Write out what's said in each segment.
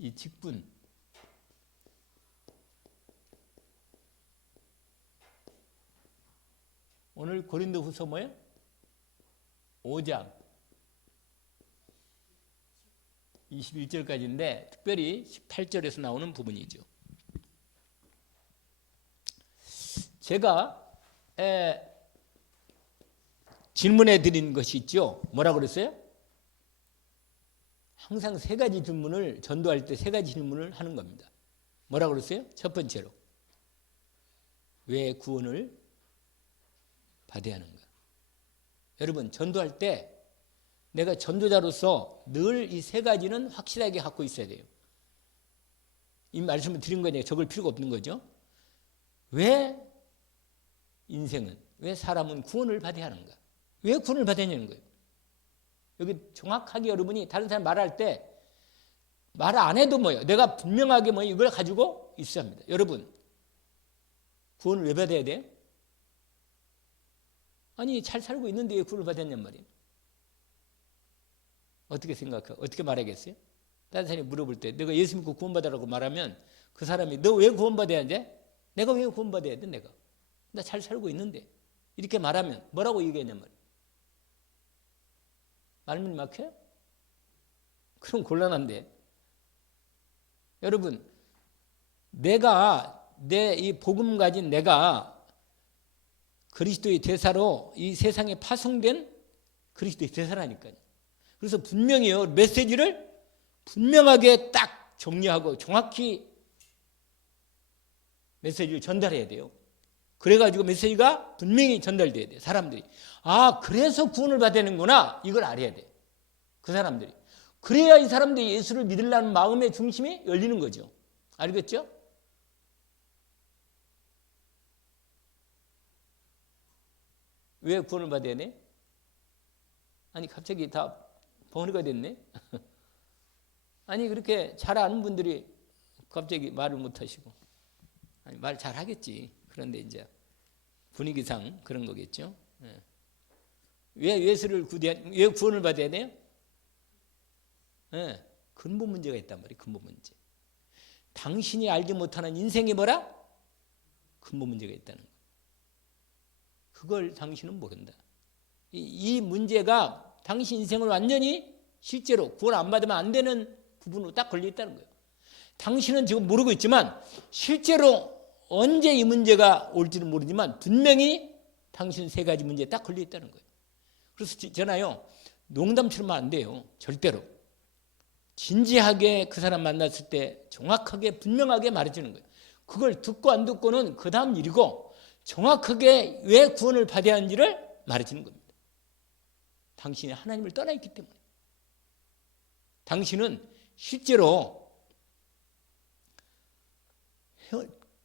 이 직분. 오늘 고린도후서 뭐예요? 5장 21절까지인데 특별히 18절에서 나오는 부분이죠. 제가 질문해 드린 것이 있죠. 뭐라고 그랬어요? 항상 세 가지 질문을, 전도할 때 세 가지 질문을 하는 겁니다. 뭐라고 그랬어요? 첫 번째로, 왜 구원을 받아야 하는가? 여러분, 전도할 때 내가 전도자로서 늘 이 세 가지는 확실하게 갖고 있어야 돼요. 이 말씀을 드린 거니까 적을 필요가 없는 거죠. 왜 인생은, 왜 사람은 구원을 받아야 하는가? 왜 구원을 받아야 하는 거예요? 여기 정확하게 여러분이 다른 사람 말할 때 말 안 해도 뭐예요? 내가 분명하게 뭐 이걸 가지고 있어야 합니다. 여러분, 구원을 왜 받아야 돼요? 아니, 잘 살고 있는데 왜 구원을 받았냔 말이에요. 어떻게 생각해? 어떻게 말하겠어요? 다른 사람이 물어볼 때 내가 예수 믿고 구원받으라고 말하면 그 사람이 너 왜 구원받아야 돼? 내가 왜 구원받아야 돼? 내가. 나 잘 살고 있는데. 이렇게 말하면 뭐라고 얘기하냔 말이에요. 말문이 막혀요? 그럼 곤란한데. 여러분, 내가 내 이 복음 가진 내가 그리스도의 대사로 이 세상에 파송된 그리스도의 대사라니까요. 그래서 분명히요, 메시지를 분명하게 딱 정리하고 정확히 메시지를 전달해야 돼요. 그래가지고 메시지가 분명히 전달돼야 돼요. 사람들이. 아, 그래서 구원을 받아내는구나. 이걸 알아야 돼. 그 사람들이. 그래야 이 사람들이 예수를 믿으려는 마음의 중심이 열리는 거죠. 알겠죠? 왜 구원을 받아야 돼? 아니, 갑자기 다 번호가 됐네? 아니, 그렇게 잘 아는 분들이 갑자기 말을 못 하시고. 아니, 말 잘 하겠지. 그런데 이제 분위기상 그런 거겠죠. 왜 예수를 왜 구원을 받아야 돼요? 근본 문제가 있단 말이에요. 근본 문제. 당신이 알지 못하는 인생이 뭐라? 근본 문제가 있다는 거예요. 그걸 당신은 모른다. 이 문제가 당신 인생을 완전히 실제로 구원 안 받으면 안 되는 부분으로 딱 걸려 있다는 거예요. 당신은 지금 모르고 있지만 실제로 언제 이 문제가 올지는 모르지만 분명히 당신 세 가지 문제에 딱 걸려 있다는 거예요. 그래서 저나요, 농담처럼 안 돼요. 절대로. 진지하게 그 사람 만났을 때 정확하게 분명하게 말해주는 거예요. 그걸 듣고 안 듣고는 그 다음 일이고 정확하게 왜 구원을 받아야 하는지를 말해주는 겁니다. 당신이 하나님을 떠나 있기 때문에. 당신은 실제로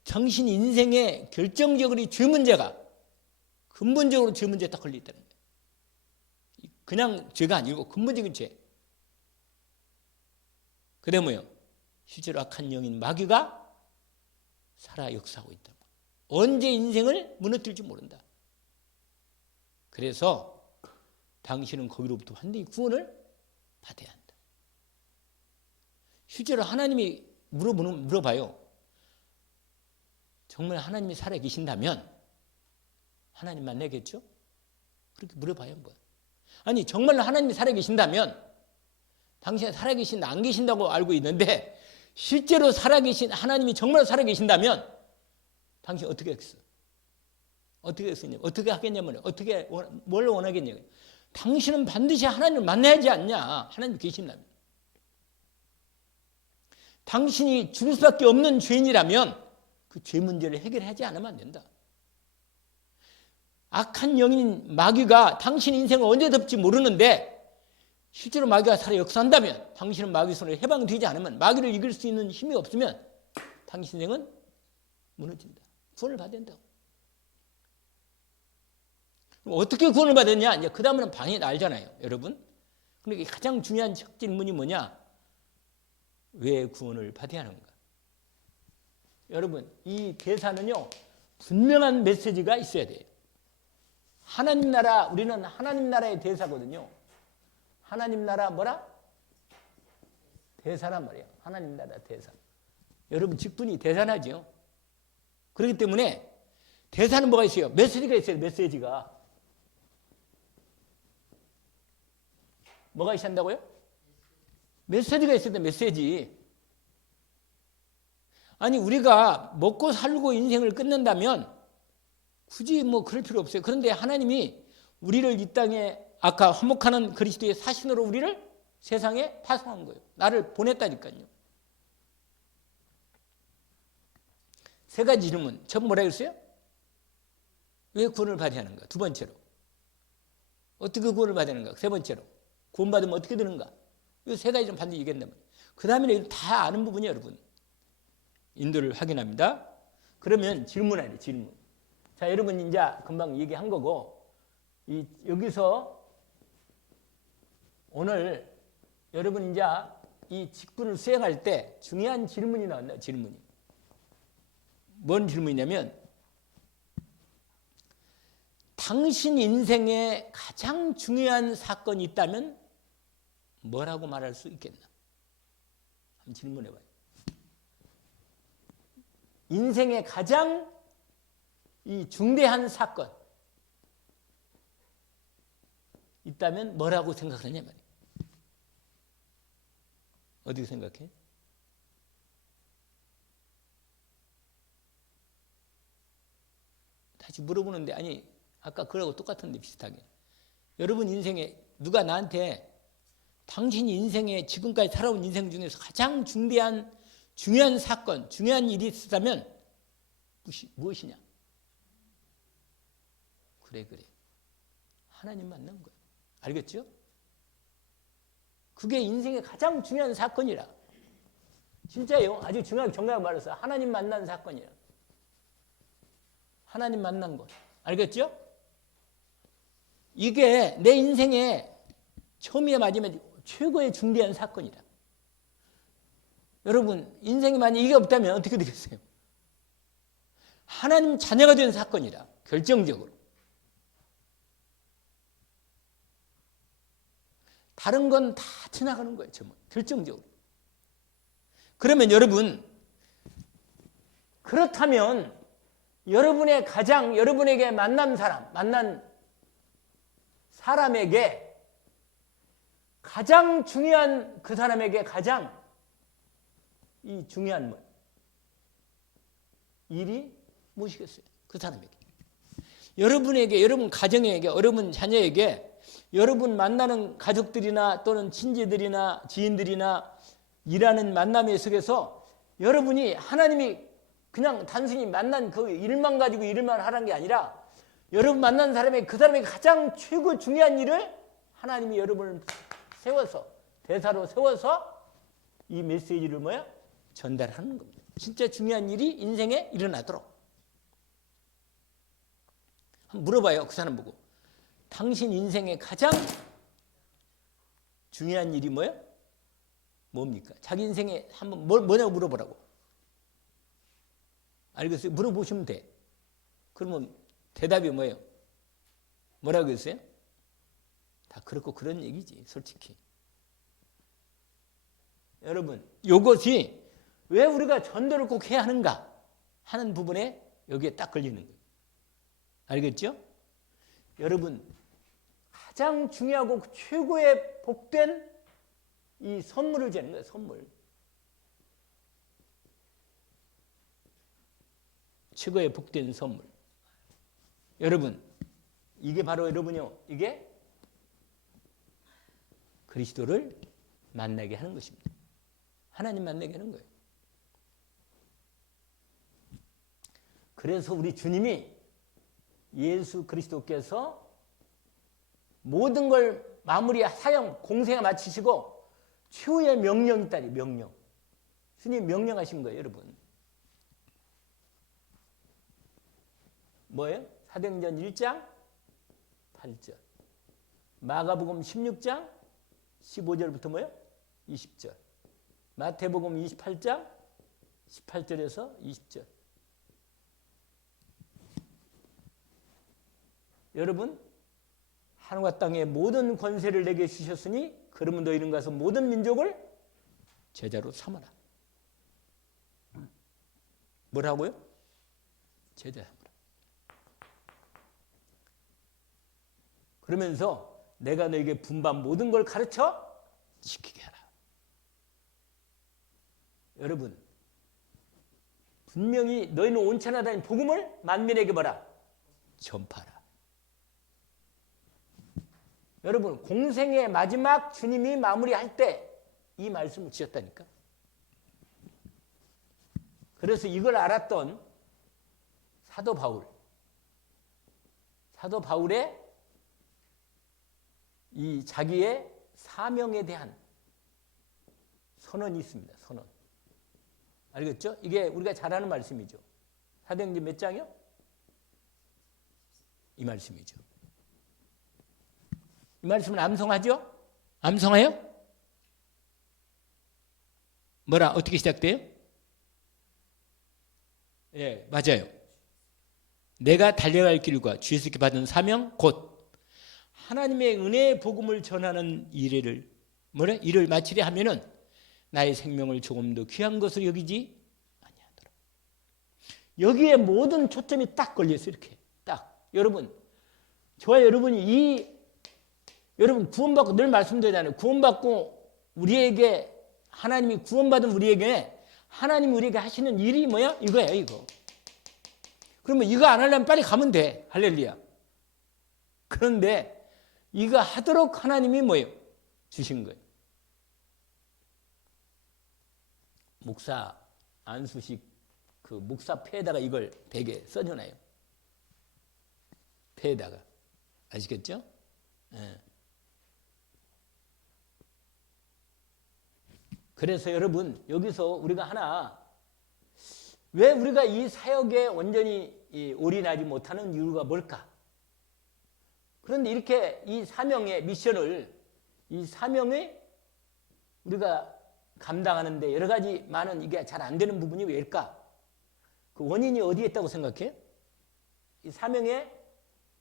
당신 인생의 결정적으로 죄 문제가 근본적으로 죄 문제에 딱 걸려 있다는 거예요. 그냥 죄가 아니고 근본적인 죄. 그다음 뭐예요? 실제로 악한 영인 마귀가 살아 역사하고 있다고. 언제 인생을 무너뜨릴지 모른다. 그래서 당신은 거기로부터 완전히 구원을 받아야 한다. 실제로 하나님이 물어봐요. 정말 하나님이 살아계신다면 하나님 만나겠죠? 그렇게 물어봐요 한번. 아니, 정말로 하나님이 살아계신다면 당신이 살아계신다 안 계신다고 알고 있는데 실제로 살아계신 하나님이 정말 살아계신다면 당신 어떻게 하겠어? 어떻게 했겠냐면 어떻게 하겠냐면 어떻게 뭘 원하겠냐고요. 당신은 반드시 하나님을 만나야지 않냐? 하나님 계신다면. 당신이 죽을 수밖에 없는 죄인이라면 그 죄 문제를 해결하지 않으면 안 된다. 악한 영인 마귀가 당신 인생을 언제 덮지 모르는데 실제로 마귀가 살아 역사한다면 당신은 마귀 손에 해방되지 않으면 마귀를 이길 수 있는 힘이 없으면 당신 인생은 무너진다. 구원을 받아야 된다고. 그럼 어떻게 구원을 받았냐? 이제 그 다음에는 방이 알잖아요, 여러분. 그러니까 가장 중요한 첫 질문이 뭐냐? 왜 구원을 받아야 하는가? 여러분, 이 대사는요, 분명한 메시지가 있어야 돼요. 하나님 나라, 우리는 하나님 나라의 대사거든요. 하나님 나라 뭐라? 대사란 말이에요. 하나님 나라 대사. 여러분 직분이 대단하죠. 그렇기 때문에 대사는 뭐가 있어요? 메시지가 있어요. 메시지가. 뭐가 있어야 한다고요? 메시지가 있어야 돼. 메시지. 아니 우리가 먹고 살고 인생을 끝낸다면 굳이 뭐 그럴 필요 없어요. 그런데 하나님이 우리를 이 땅에 아까 화목하는 그리스도의 사신으로 우리를 세상에 파송한 거예요. 나를 보냈다니까요. 세 가지 질문. 처음 뭐라 그랬어요? 왜 구원을 받아야 하는가? 두 번째로. 어떻게 구원을 받아야 하는가? 세 번째로. 구원받으면 어떻게 되는가? 이 세 가지 좀 반드시 얘기한다면. 그 다음에는 다 아는 부분이에요, 여러분. 인도를 확인합니다. 그러면 질문하래, 질문. 자, 여러분 이제 금방 얘기한 거고, 여기서 오늘 여러분 이제 이 직분을 수행할 때 중요한 질문이 나왔나요? 질문이. 뭔 질문이냐면, 당신 인생에 가장 중요한 사건이 있다면 뭐라고 말할 수 있겠나? 한번 질문해봐요. 인생의 가장 이 중대한 사건 있다면 뭐라고 생각하느냐 말이에요. 어떻게 생각해? 다시 물어보는데 아니 아까 그거하고 똑같은데 비슷하게. 여러분 인생에 누가 나한테 당신이 인생에 지금까지 살아온 인생 중에서 가장 중요한 사건, 중요한 일이 있었다면 무엇이냐? 그래. 하나님 만난 거예요. 알겠죠? 그게 인생의 가장 중요한 사건이라. 진짜요. 아주 중요하게 정확하게 말했어요. 하나님 만난 사건이라. 하나님 만난 것. 알겠죠? 이게 내 인생에 처음이야 마지막에 최고의 중대한 사건이다. 여러분 인생에 만약 이게 없다면 어떻게 되겠어요? 하나님 자녀가 된 사건이라. 결정적으로. 다른 건 다 지나가는 거예요. 정말. 결정적으로. 그러면 여러분 그렇다면 여러분에게 만난 사람에게 가장 중요한 그 사람에게 가장 이 중요한 일이 무엇이겠어요? 그 사람에게. 여러분에게, 여러분 가정에게, 여러분 자녀에게, 여러분 만나는 가족들이나 또는 친지들이나 지인들이나 일하는 만남의 속에서 여러분이 하나님이 그냥 단순히 만난 그 일만 가지고 일만 하라는 게 아니라 여러분 만난 사람에게 그 사람에게 가장 최고 중요한 일을 하나님이 여러분을 세워서 대사로 세워서 이 메시지를 전달하는 겁니다. 진짜 중요한 일이 인생에 일어나도록. 한번 물어봐요. 그 사람 보고. 당신 인생에 가장 중요한 일이 뭡니까? 자기 인생에 한번 뭐냐고 물어보라고. 알겠어요? 물어보시면 돼. 그러면 대답이 뭐예요? 뭐라고 했어요? 다 그렇고 그런 얘기지, 솔직히. 여러분, 이것이 왜 우리가 전도를 꼭 해야 하는가 하는 부분에 여기에 딱 걸리는 거예요. 알겠죠? 여러분, 가장 중요하고 최고의 복된 이 선물을 주는 거예요, 선물. 최고의 복된 선물. 여러분, 이게 바로 여러분이요. 이게 그리스도를 만나게 하는 것입니다. 하나님 만나게 하는 거예요. 그래서 우리 주님이 예수 그리스도께서 모든 걸 마무리 사형 공생에 마치시고 최후의 명령이 있다니 명령. 주님 명령하신 거예요, 여러분. 뭐예요? 사도행전 1장 8절. 마가복음 16장 15절부터 20절. 마태복음 28장 18절에서 20절. 여러분, 하늘과 땅의 모든 권세를 내게 주셨으니 그러면 너희는 가서 모든 민족을 제자로 삼아라. 뭐라고요? 제자 삼아라. 그러면서 내가 너에게 분반 모든 걸 가르쳐 지키게 하라. 여러분, 분명히 너희는 온천하다는 복음을 만민에게 뭐라? 전파하라. 여러분, 공생의 마지막 주님이 마무리할 때 이 말씀을 주셨다니까. 그래서 이걸 알았던 사도 바울의 이 자기의 사명에 대한 선언이 있습니다. 선언. 알겠죠? 이게 우리가 잘 아는 말씀이죠. 사도행전 몇 장이요? 이 말씀이죠. 이 말씀은 암송하죠? 암송해요? 뭐라 어떻게 시작돼요? 예, 맞아요. 내가 달려갈 길과 주 예수께 받은 사명 곧 하나님의 은혜의 복음을 전하는 일을 마치려 하면은 나의 생명을 조금도 귀한 것으로 여기지 아니하더라. 여기에 모든 초점이 딱 걸려있어요. 이렇게 딱. 여러분, 저와 여러분이 여러분 구원받고 늘 말씀드리잖아요. 구원받고 우리에게 하나님이 구원받은 우리에게 하나님이 우리에게 하시는 일이 뭐야? 이거예요. 이거. 그러면 이거 안 하려면 빨리 가면 돼. 할렐루야. 그런데 이거 하도록 하나님이 뭐예요? 주신 거예요. 목사 안수식 그 목사 폐에다가 이걸 베개 써줘놔요. 폐에다가. 아시겠죠? 예. 그래서 여러분 여기서 우리가 하나 왜 우리가 이 사역에 완전히 올인하지 못하는 이유가 뭘까? 그런데 이렇게 이 사명의 미션을 이 사명에 우리가 감당하는데 여러 가지 많은 이게 잘 안 되는 부분이 왜일까? 그 원인이 어디에 있다고 생각해? 이 사명의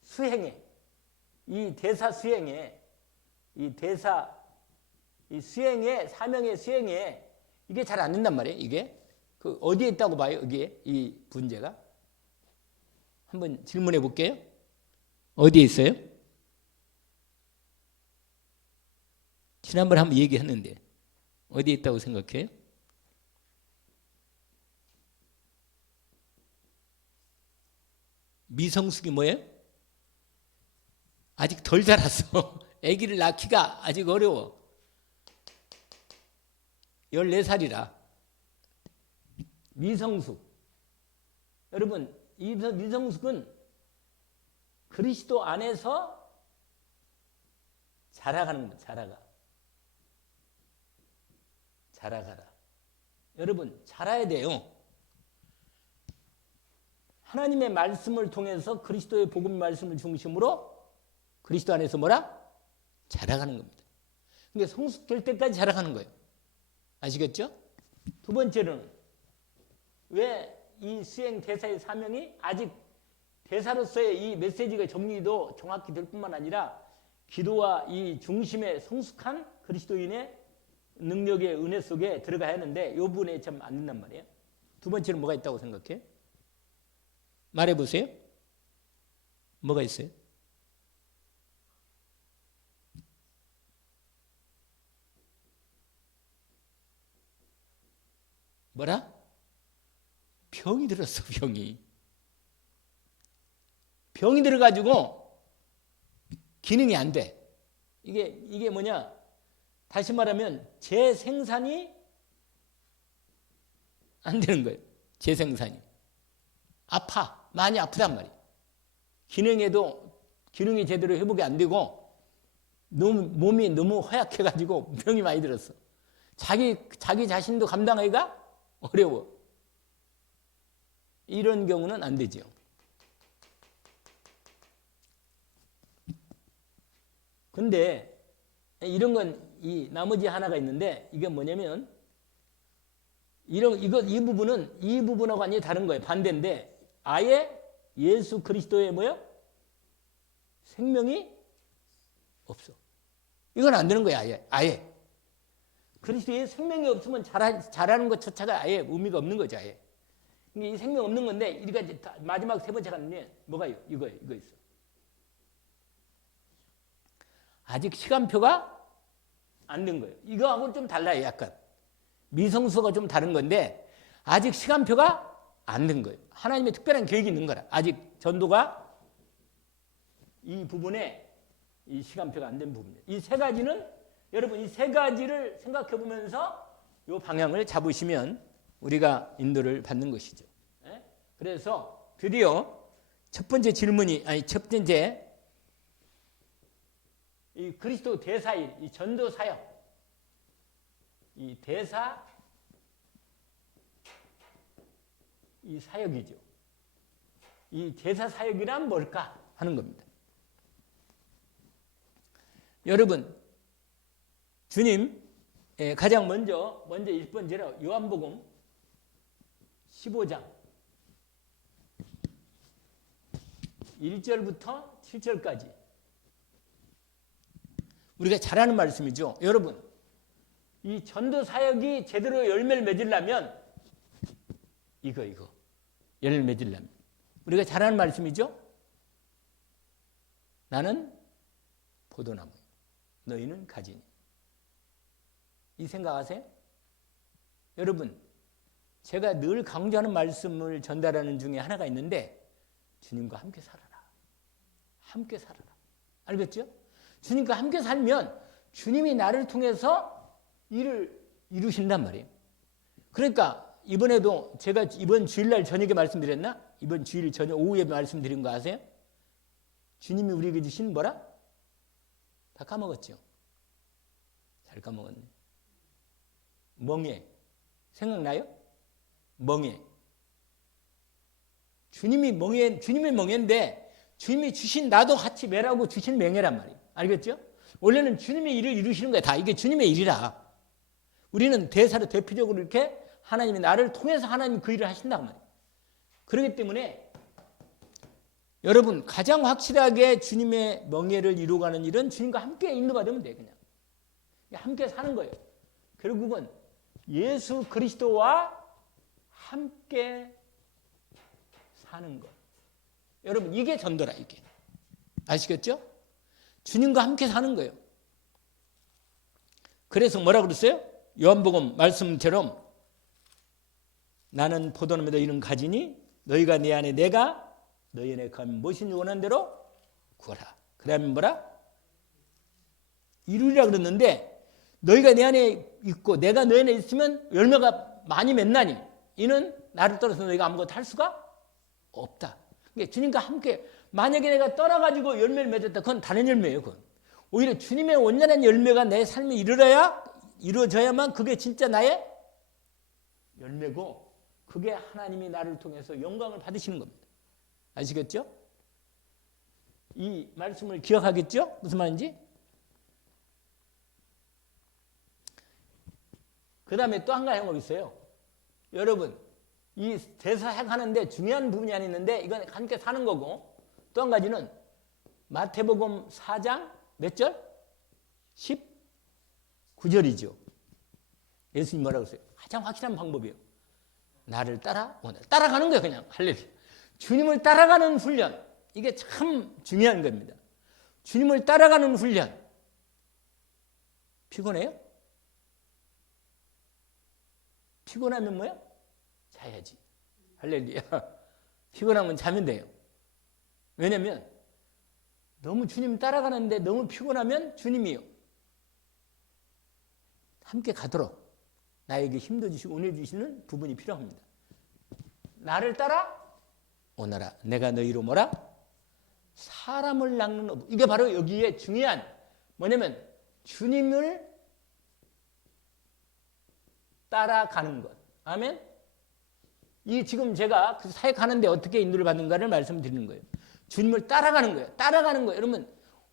수행에 이 대사 수행에 이 수행에 사명의 수행에 이게 잘 안 된단 말이에요. 이게 그 어디에 있다고 봐요? 여기에 이 문제가 한번 질문해 볼게요. 어디에 있어요? 지난번에 한번 얘기했는데 어디에 있다고 생각해요? 미성숙이 뭐예요? 아직 덜 자랐어. 아기를 낳기가 아직 어려워. 14살이라. 미성숙. 여러분, 이 미성숙은 그리스도 안에서 자라가는 거예요. 자라가라. 여러분, 자라야 돼요. 하나님의 말씀을 통해서 그리스도의 복음 말씀을 중심으로 그리스도 안에서 뭐라? 자라가는 겁니다. 근데 성숙될 때까지 자라가는 거예요. 아시겠죠? 두 번째는 왜 이 수행 대사의 사명이 아직 대사로서의 이 메시지가 정리도 정확히 될 뿐만 아니라 기도와 이 중심의 성숙한 그리스도인의 능력의 은혜 속에 들어가야 하는데 이 부분에 참 안 된단 말이에요. 두 번째는 뭐가 있다고 생각해? 말해보세요. 뭐가 있어요? 뭐라? 병이 들었어. 병이 들어가지고 기능이 안 돼. 이게 뭐냐? 다시 말하면 재생산이 안 되는 거예요. 재생산이. 많이 아프단 말이에요. 기능이 제대로 회복이 안 되고 몸이 너무 허약해가지고 병이 많이 들었어. 자기 자신도 감당하기가 어려워. 이런 경우는 안 되죠. 근데 이런 건 이 나머지 하나가 있는데 이게 뭐냐면 이 부분하고 완전히 다른 거예요. 반대인데 아예 예수 그리스도의 뭐요? 생명이 없어. 이건 안 되는 거야. 아예. 그리스도의 생명이 없으면 잘하는 것조차가 아예 의미가 없는 거죠. 아예. 이 생명 없는 건데 우리가 이제 마지막 세 번째 갔는데 뭐가요? 이거 있어. 아직 시간표가 안 된 거예요. 이거하고는 좀 달라요. 약간 미성수가 좀 다른 건데 아직 시간표가 안 된 거예요. 하나님의 특별한 계획이 있는 거라. 아직 전도가 이 부분에 이 시간표가 안 된 부분이에요. 이 세 가지는 여러분 이 세 가지를 생각해 보면서 이 방향을 잡으시면 우리가 인도를 받는 것이죠. 그래서 드디어 첫 번째 이 그리스도 대사일, 이 전도 사역, 이 대사 이 사역이죠. 이 대사 사역이란 뭘까 하는 겁니다. 여러분, 주님 가장 먼저 1번째로 요한복음 15장 1절부터 7절까지 우리가 잘 아는 말씀이죠. 여러분, 이 전도 사역이 제대로 열매를 맺으려면 이거 열매를 맺으려면 우리가 잘 아는 말씀이죠. 나는 포도나무, 너희는 가지니. 이 생각하세요? 여러분, 제가 늘 강조하는 말씀을 전달하는 중에 하나가 있는데 주님과 함께 살아라. 함께 살아라. 알겠죠? 주님과 함께 살면 주님이 나를 통해서 일을 이루신단 말이에요. 그러니까 이번에도 제가 이번 주일날 저녁에 말씀드렸나? 이번 주일 저녁 오후에 말씀드린 거 아세요? 주님이 우리에게 주신 뭐라? 다 까먹었죠? 잘 까먹었네. 멍에. 생각나요? 멍에. 주님이 멍에인데 주님이 주신 나도 같이 매라고 주신 맹해란 말이에요. 알겠죠? 원래는 주님의 일을 이루시는 거야. 다 이게 주님의 일이라. 우리는 대사로 대표적으로 이렇게 하나님이 나를 통해서 하나님이 그 일을 하신다고 말이에요. 그렇기 때문에 여러분 가장 확실하게 주님의 멍에를 이루어가는 일은 주님과 함께 인도받으면 돼. 그냥 함께 사는 거예요. 결국은 예수 그리스도와 함께 사는 것. 여러분 이게 전도라. 이게 아시겠죠? 주님과 함께 사는 거예요. 그래서 뭐라고 그랬어요? 요한복음 말씀처럼 나는 포도나무 너희는 가지니 너희가 내 안에 내가 너희 안에 가면 무엇인지 원하는 대로 구하라. 그러면 뭐라? 이루리라 그랬는데 너희가 내 안에 있고 내가 너희 안에 있으면 열매가 많이 맺나니 이는 나를 떠나서 너희가 아무것도 할 수가 없다. 그러니까 주님과 함께 만약에 내가 떠나가지고 열매를 맺었다. 그건 다른 열매예요. 그건. 오히려 주님의 온전한 열매가 내 삶에 이루어져야만 그게 진짜 나의 열매고 그게 하나님이 나를 통해서 영광을 받으시는 겁니다. 아시겠죠? 이 말씀을 기억하겠죠? 무슨 말인지? 그 다음에 또 한 가지 항목이 있어요. 여러분, 이 대사역 하는데 중요한 부분이 하나 있는데 이건 함께 사는 거고 또 한 가지는 마태복음 4장 몇 절? 19절이죠. 예수님 뭐라고 했어요? 가장 확실한 방법이에요. 나를 따라가는 거예요. 그냥 할렐루야. 주님을 따라가는 훈련. 이게 참 중요한 겁니다. 주님을 따라가는 훈련. 피곤해요? 피곤하면 뭐야? 자야지. 할렐루야. 피곤하면 자면 돼요. 왜냐면 너무 주님 따라가는데 너무 피곤하면 주님이요. 함께 가도록 나에게 힘도 주시고 은혜 주시는 부분이 필요합니다. 나를 따라 오너라. 내가 너희로 뭐라? 사람을 낚는 어부. 이게 바로 여기에 중요한 뭐냐면 주님을 따라가는 것. 아멘. 이 지금 제가 그 사역하는데 어떻게 인도를 받는가를 말씀드리는 거예요. 주님을 따라가는 거예요. 따라가는 거예요. 여러분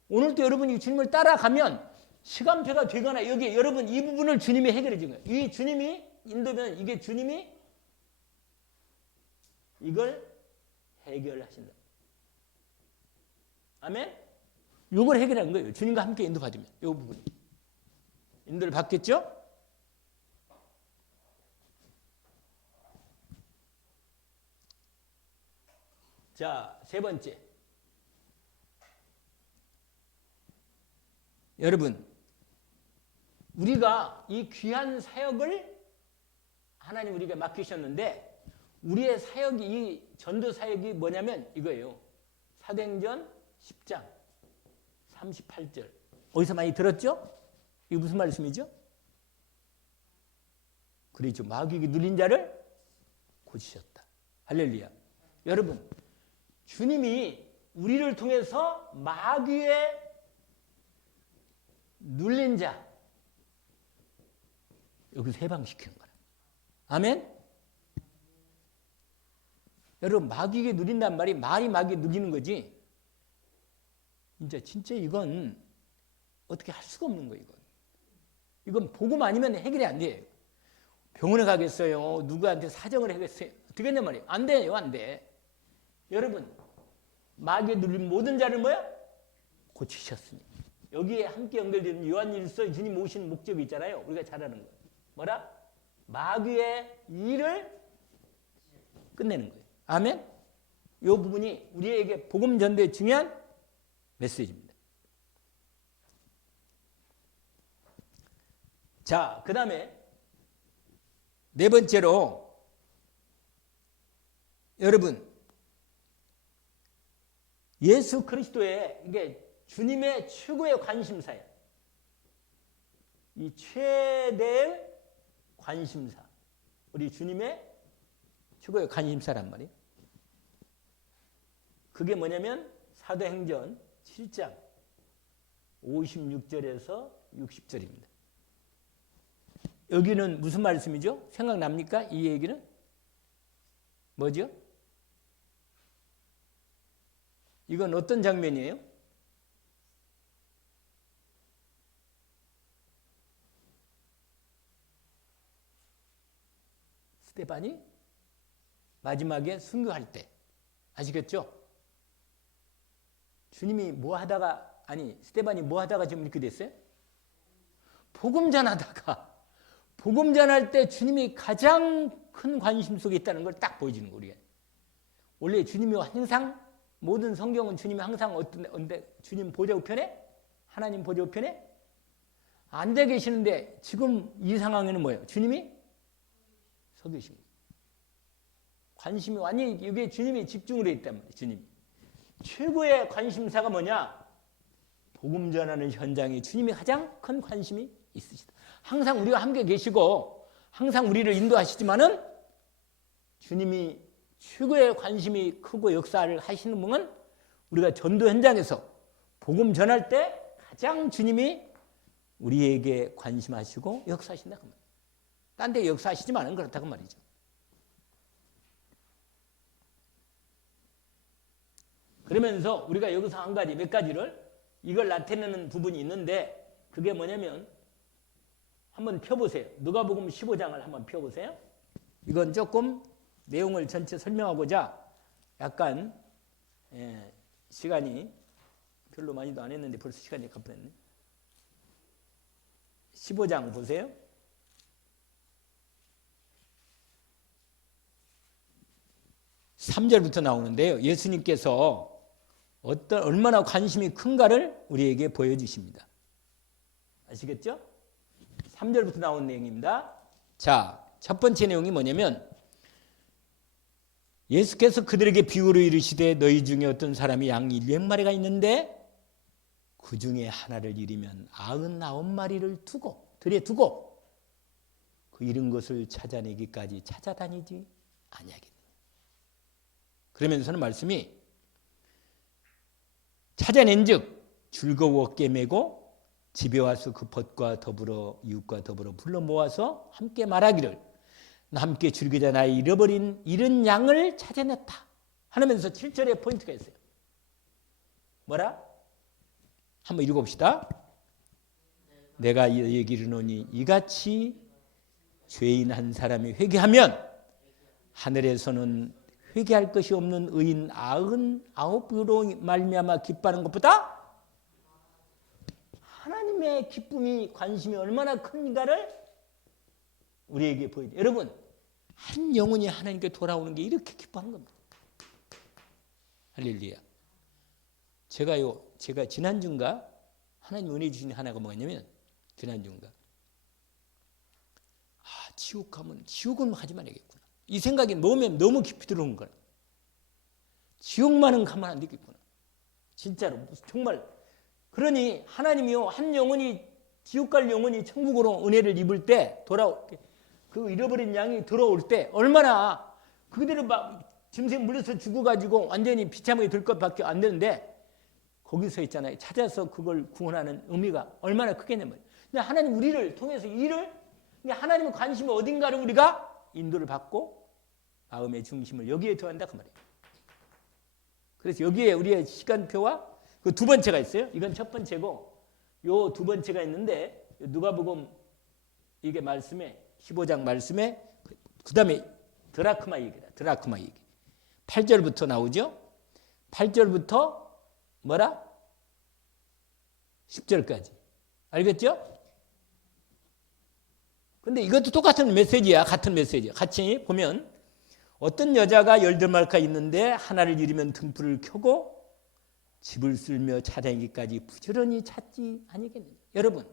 오늘도 여러분이 주님을 따라가면 시간표가 되거나 여기 여러분 이 부분을 주님이 해결해 준 거예요. 이 주님이 인도면 이게 주님이 이걸 해결하신다. 아멘. 이걸 해결하는 거예요. 주님과 함께 인도받으면 이 부분이 인도를 받겠죠? 자, 세 번째. 여러분, 우리가 이 귀한 사역을 하나님 우리에게 맡기셨는데 우리의 사역이, 이 전도 사역이 뭐냐면 이거예요. 사도행전 10장 38절. 어디서 많이 들었죠? 이게 무슨 말씀이죠? 그렇죠. 마귀에게 눌린 자를 고치셨다. 할렐루야. 여러분, 주님이 우리를 통해서 마귀에 눌린 자 여기서 해방시키는 거라. 아멘? 여러분, 마귀에게 누린단 말이 마귀에 눌리는 거지. 진짜 이건 어떻게 할 수가 없는 거예요. 이건 복음 아니면 해결이 안 돼요. 병원에 가겠어요? 누구한테 사정을 하겠어요? 어떻게 했냔 말이에요. 안 돼요. 안 돼. 여러분, 마귀에 눌린 모든 자를 뭐야? 고치셨으니. 여기에 함께 연결되는 요한일서 주님 오신 목적이 있잖아요. 우리가 잘 아는 거. 뭐라? 마귀의 일을 끝내는 거예요. 아멘? 이 부분이 우리에게 복음 전도의 중요한 메시지입니다. 자, 그 다음에 네 번째로 여러분, 예수 그리스도의 이게 주님의 최고의 관심사예요. 이 최대의 관심사. 우리 주님의 최고의 관심사란 말이에요. 그게 뭐냐면 사도행전 7장 56절에서 60절입니다. 여기는 무슨 말씀이죠? 생각납니까? 이 얘기는? 뭐죠? 이건 어떤 장면이에요? 스데반이 마지막에 순교할 때 아시겠죠? 주님이 뭐 하다가 스데반이 뭐 하다가 지금 이렇게 됐어요? 복음 전하다가 복음 전할 때 주님이 가장 큰 관심 속에 있다는 걸 딱 보여주는 거예요. 우리가. 원래 주님이 항상 모든 성경은 주님이 항상 어떤데 주님 보좌 우편에? 하나님 보좌 우편에? 앉아 계시는데 지금 이 상황에는 뭐예요? 주님이 서 계신 거예요. 관심이 완전히 이게 주님이 집중을 했단 말이에요. 주님이. 최고의 관심사가 뭐냐? 복음 전하는 현장에 주님이 가장 큰 관심이 있으시다. 항상 우리와 함께 계시고 항상 우리를 인도하시지만은 주님이 최고의 관심이 크고 역사를 하시는 분은 우리가 전도 현장에서 복음 전할 때 가장 주님이 우리에게 관심하시고 역사하신다고 말이에요. 딴 데 역사하시지만은 그렇다고 말이죠. 그러면서 우리가 여기서 한 가지, 몇 가지를 이걸 나타내는 부분이 있는데 그게 뭐냐면 한번 펴보세요. 누가복음 15장을 한번 펴보세요. 이건 조금 내용을 전체 설명하고자 약간 시간이 별로 많이도 안 했는데 벌써 시간이 가버렸네. 15장 보세요. 3절부터 나오는데요. 예수님께서 얼마나 관심이 큰가를 우리에게 보여주십니다. 아시겠죠? 3절부터 나온 내용입니다. 자, 첫 번째 내용이 뭐냐면 예수께서 그들에게 비유로 이르시되 너희 중에 어떤 사람이 양 100마리가 있는데 그 중에 하나를 잃으면 99마리를 들에 두고 그 잃은 것을 찾아내기까지 찾아다니지 아니하겠느냐. 그러면서는 말씀이 찾아낸즉 즐거워 어깨 메고 집에 와서 그 벗과 더불어 이웃과 더불어 불러 모아서 함께 말하기를 함께 즐기자 나의 잃은 양을 찾아냈다 하면서 7절에 포인트가 있어요. 뭐라? 한번 읽어봅시다. 내가 너희에게 이르노니 이같이 죄인 한 사람이 회개하면 하늘에서는 회개할 것이 없는 의인 99으로 말미암아 기뻐하는 것보다 하나님의 기쁨이 관심이 얼마나 큰가를 우리에게 보여줘요. 여러분, 한 영혼이 하나님께 돌아오는 게 이렇게 기뻐하는 겁니다. 할렐루야. 제가 지난주인가 하나님 은혜 주신 하나가 뭐냐면 지난주인가 지옥 가면 지옥은 하지 말아야겠구나. 이 생각이 몸에 너무 깊이 들어온 거야. 지옥만은 가면 안 되겠구나. 진짜로 정말. 그러니 하나님이요 한 영혼이 지옥 갈 영혼이 천국으로 은혜를 입을 때 그 잃어버린 양이 돌아올 때 얼마나 그대로 막 짐승에 물려서 죽어가지고 완전히 비참하게 될 것밖에 안 되는데 거기서 있잖아요. 찾아서 그걸 구원하는 의미가 얼마나 크겠냐면. 근데 하나님 우리를 통해서 근데 하나님의 관심이 어딘가를 우리가 인도를 받고 마음의 중심을 여기에 두한다 그 말이에요. 그래서 여기에 우리의 시간표와 그 두 번째가 있어요. 이건 첫 번째고 요 두 번째가 있는데 누가복음 이게 말씀에 15장 말씀에 그 다음에 드라크마 얘기다. 드라크마 얘기. 8절부터 나오죠. 8절부터 뭐라? 10절까지. 알겠죠? 근데 이것도 똑같은 메시지야. 같은 메시지야. 같이 보면 어떤 여자가 10달란트가 있는데 하나를 잃으면 등불을 켜고 집을 쓸며 찾아내기까지 부지런히 찾지 아니겠느냐. 여러분,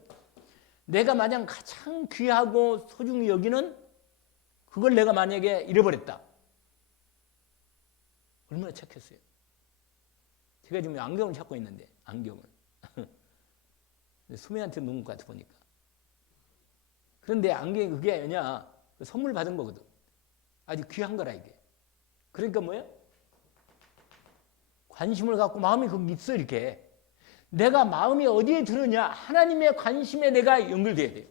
내가 만약 가장 귀하고 소중히 여기는 그걸 내가 만약에 잃어버렸다. 얼마나 착했어요. 제가 지금 안경을 찾고 있는데 안경을. 소매한테 놓은 것 같아 보니까. 그런데 안경이 그게 뭐냐 선물 받은 거거든. 아주 귀한 거라 이게. 그러니까 뭐예요? 관심을 갖고 마음이 거기 있어 이렇게. 내가 마음이 어디에 드느냐 하나님의 관심에 내가 연결돼야 돼요.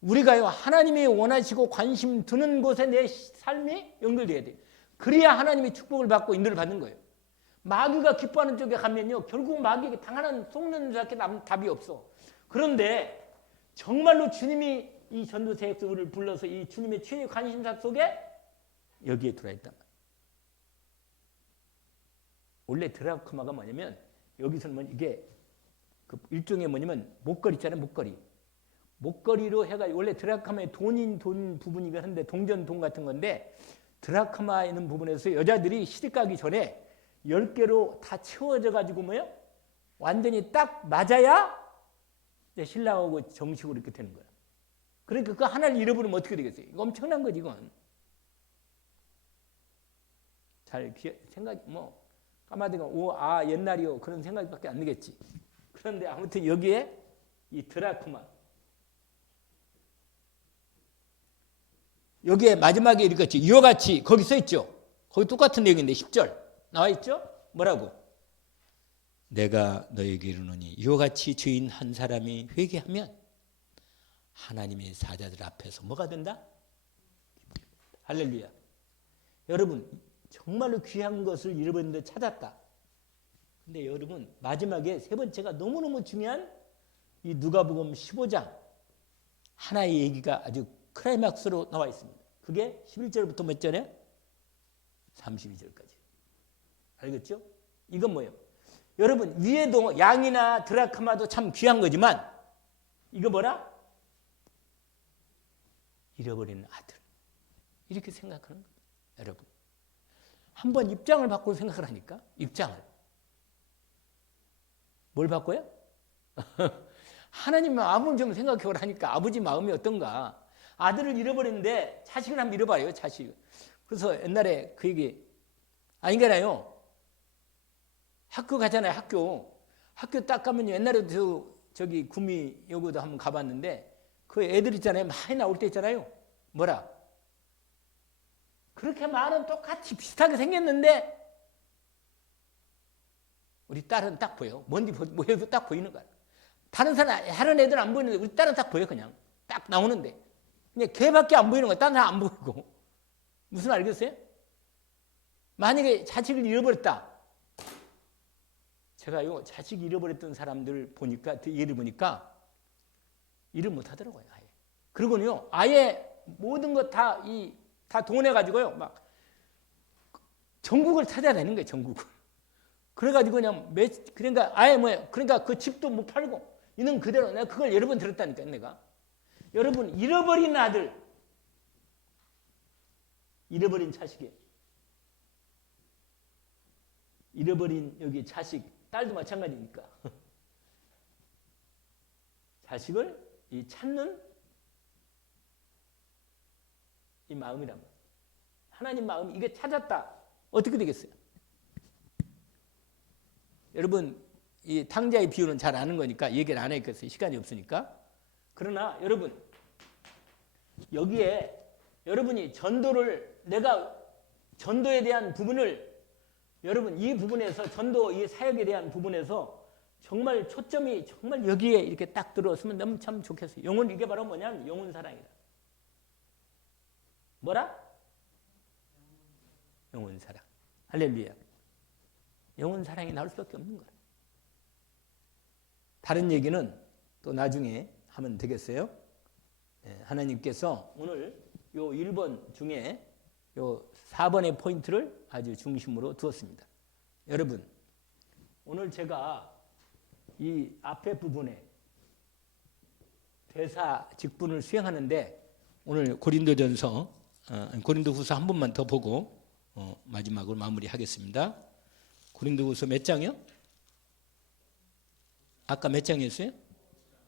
우리가요 하나님이 원하시고 관심 드는 곳에 내 삶이 연결돼야 돼요. 그래야 하나님의 축복을 받고 인도를 받는 거예요. 마귀가 기뻐하는 쪽에 가면요 결국 마귀에게 당하는 속는 자밖에 답이 없어. 그런데 정말로 주님이 이 전도사역들을 불러서 이 주님의 최애 관심사 속에 여기에 들어있단 말이에요. 원래 드라크마가 뭐냐면 여기서는 뭐 이게 그 일종의 뭐냐면 목걸이 있잖아요. 목걸이로 해가지고 원래 드라크마의 돈 부분이긴 한데 동전 돈 같은 건데 드라크마 있는 부분에서 여자들이 시집 가기 전에 10개로 다 채워져 가지고 뭐예요? 완전히 딱 맞아야 신랑하고 정식으로 이렇게 되는 거야. 그러니까 그 하나를 잃어버리면 어떻게 되겠어요? 이거 엄청난 거지 이건. 잘 생각 까마득한 옛날이요 그런 생각밖에 안 나겠지. 그런데 아무튼 여기에 이 드라크마 여기에 마지막에 이렇게 이와 같이 거기 써 있죠. 거기 똑같은 내용인데 10절 나와 있죠. 뭐라고? 내가 너에게 이르노니 이와 같이 죄인 한 사람이 회개하면 하나님의 사자들 앞에서 뭐가 된다? 할렐루야. 여러분 정말로 귀한 것을 잃어버렸는데 찾았다. 근데 여러분 마지막에 세 번째가 너무너무 중요한 이 누가복음 15장 하나의 얘기가 아주 클라이막스로 나와 있습니다. 그게 11절부터 몇 절에? 32절까지. 알겠죠? 이건 뭐예요? 여러분 위에도 양이나 드라크마도 참 귀한 거지만 이거 뭐라? 잃어버린 아들. 이렇게 생각하는 거예요. 여러분 한번 입장을 바꾸고 생각을 하니까 입장을 뭘 바꿔요? 하나님 마음을 좀 생각해 보라니까 아버지 마음이 어떤가. 아들을 잃어버렸는데 자식을 한번 잃어봐요. 자식. 그래서 옛날에 그 얘기 아니잖아요. 학교 가잖아요. 학교 딱 가면 옛날에도 저기 구미 여고도 한번 가봤는데 그 애들 있잖아요. 많이 나올 때 있잖아요. 뭐라? 그렇게 많은 똑같이 비슷하게 생겼는데 우리 딸은 딱 보여. 뭔지 뭐해도 딱 보이는 거야. 다른 애들은 안 보이는데 우리 딸은 딱 보여. 그냥 딱 나오는데 그냥 걔밖에 안 보이는 거야. 다른 사람 안 보이고. 무슨 알겠어요? 만약에 자식을 잃어버렸다. 제가요 자식 잃어버렸던 사람들 보니까 얘를 보니까 일을 못 하더라고요. 아예. 그리고요 아예 모든 것 다 동원해가지고요 막 전국을 찾아내는 거예요. 전국을. 그래가지고 그냥 그러니까 아예 그러니까 그 집도 못 팔고 있는 그대로 내가 그걸 여러 번 들었다니까 내가. 여러분 잃어버린 아들, 잃어버린 자식이 잃어버린 여기 자식, 딸도 마찬가지니까. 자식을 이 찾는 이 마음이란 말이에요. 하나님 마음, 이게 찾았다. 어떻게 되겠어요? 여러분, 이 탕자의 비유는 잘 아는 거니까 얘기를 안 했겠어요. 시간이 없으니까. 그러나 여러분, 여기에 여러분이 내가 전도에 대한 부분을 여러분 이 부분에서 전도 이 사역에 대한 부분에서 정말 초점이 정말 여기에 이렇게 딱 들어왔으면 너무 참 좋겠어요. 영혼, 이게 바로 뭐냐면 영혼 사랑이다. 뭐라? 영혼 사랑. 할렐루야. 영혼 사랑이 나올 수밖에 없는 거라. 다른 얘기는 또 나중에 하면 되겠어요. 하나님께서 오늘 요 1번 중에 요 4번의 포인트를 아주 중심으로 두었습니다. 여러분, 오늘 제가 이 앞에 부분에 대사 직분을 수행하는데 오늘 고린도전서, 고린도후서 한 번만 더 보고 마지막으로 마무리하겠습니다. 고린도후서 몇 장이요? 아까 몇 장이었어요?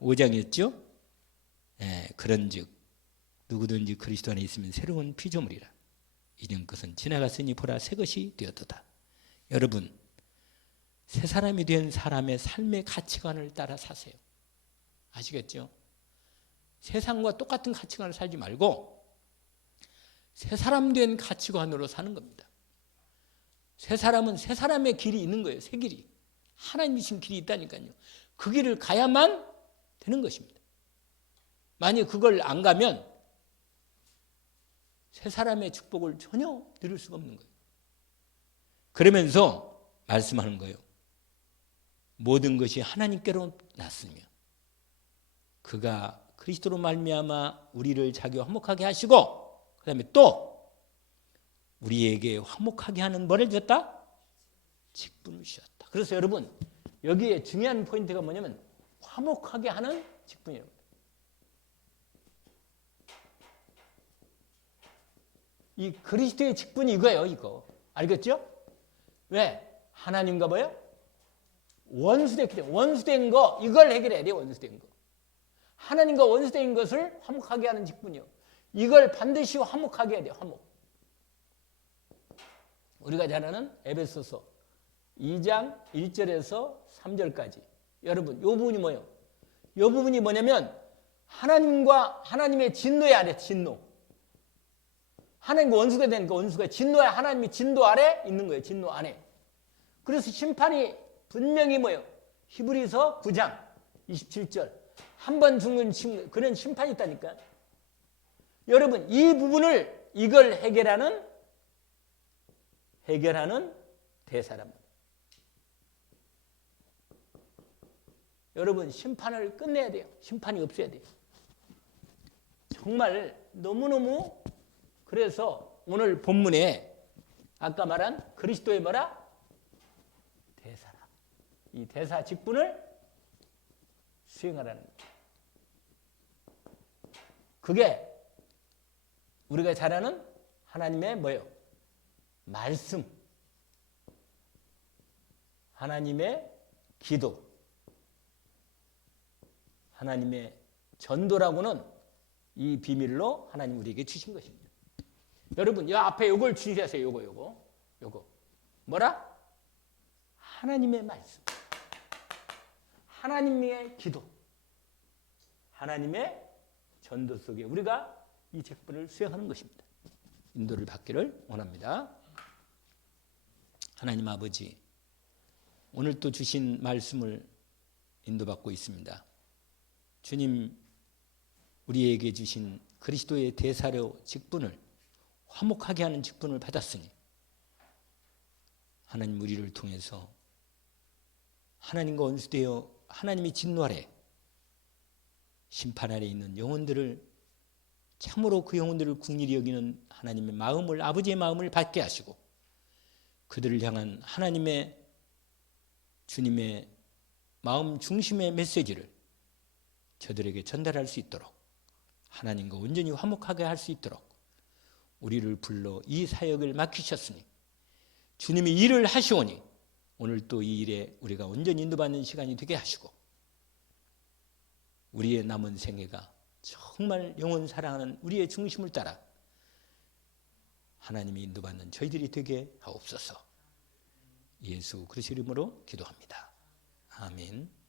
5장이었죠? 그런즉 누구든지 그리스도 안에 있으면 새로운 피조물이라. 이전 것은 지나갔으니 보라 새 것이 되었도다. 여러분, 새 사람이 된 사람의 삶의 가치관을 따라 사세요. 아시겠죠? 세상과 똑같은 가치관을 살지 말고 새 사람 된 가치관으로 사는 겁니다. 새 사람은 새 사람의 길이 있는 거예요. 새 길이. 하나님이 주신 길이 있다니까요. 그 길을 가야만 되는 것입니다. 만약 그걸 안 가면 새 사람의 축복을 전혀 누릴 수가 없는 거예요. 그러면서 말씀하는 거예요. 모든 것이 하나님께로 났으며 그가 그리스도로 말미암아 우리를 자기와 화목하게 하시고 그 다음에 또 우리에게 화목하게 하는 뭐를 줬다? 직분을 주셨다. 그래서 여러분 여기에 중요한 포인트가 뭐냐면 화목하게 하는 직분이라고 합니다. 이 그리스도의 직분이 이거예요. 이거 알겠죠? 왜? 하나님과 뭐예요? 원수됐기 때문에 원수된 거 이걸 해결해야 돼요. 원수된 거. 하나님과 원수된 것을 화목하게 하는 직분이요. 이걸 반드시 화목하게 해야 돼요. 화목. 우리가 잘 아는 에베소서 2장 1절에서 3절까지. 여러분, 이 부분이 뭐예요? 이 부분이 뭐냐면 하나님과 하나님의 진노의 아래 진노. 하나님과 원수가 되니까 원수가 진노야. 하나님이 진노 아래 있는 거예요. 진노 안에. 그래서 심판이 분명히 뭐예요? 히브리서 9장 27절. 한 번 죽는 그런 심판이 있다니까. 여러분, 이 부분을 이걸 해결하는 대사랍니다. 여러분, 심판을 끝내야 돼요. 심판이 없어야 돼요. 정말 너무너무. 그래서 오늘 본문에 아까 말한 그리스도의 뭐라? 대사라. 이 대사 직분을 수행하라는 거예요. 그게 우리가 잘 아는 하나님의 뭐예요? 말씀. 하나님의 기도. 하나님의 전도라고는 이 비밀로 하나님 우리에게 주신 것입니다. 여러분, 이 앞에 요걸 주의하세요. 요거. 뭐라? 하나님의 말씀. 하나님의 기도. 하나님의 전도 속에 우리가 이 직분을 수행하는 것입니다. 인도를 받기를 원합니다. 하나님 아버지, 오늘 또 주신 말씀을 인도받고 있습니다. 주님, 우리에게 주신 그리스도의 대사료 직분을 화목하게 하는 직분을 받았으니 하나님 우리를 통해서 하나님과 원수되어 하나님이 진노 아래 심판 아래 있는 영혼들을 참으로 그 영혼들을 긍휼히 여기는 하나님의 마음을, 아버지의 마음을 받게 하시고 그들을 향한 하나님의 주님의 마음 중심의 메시지를 저들에게 전달할 수 있도록 하나님과 온전히 화목하게 할 수 있도록 우리를 불러 이 사역을 맡기셨으니 주님이 일을 하시오니 오늘 또 이 일에 우리가 온전히 인도받는 시간이 되게 하시고 우리의 남은 생애가 정말 영원 사랑하는 우리의 중심을 따라 하나님이 인도받는 저희들이 되게 하옵소서. 예수 그리스도 이름으로 기도합니다. 아멘.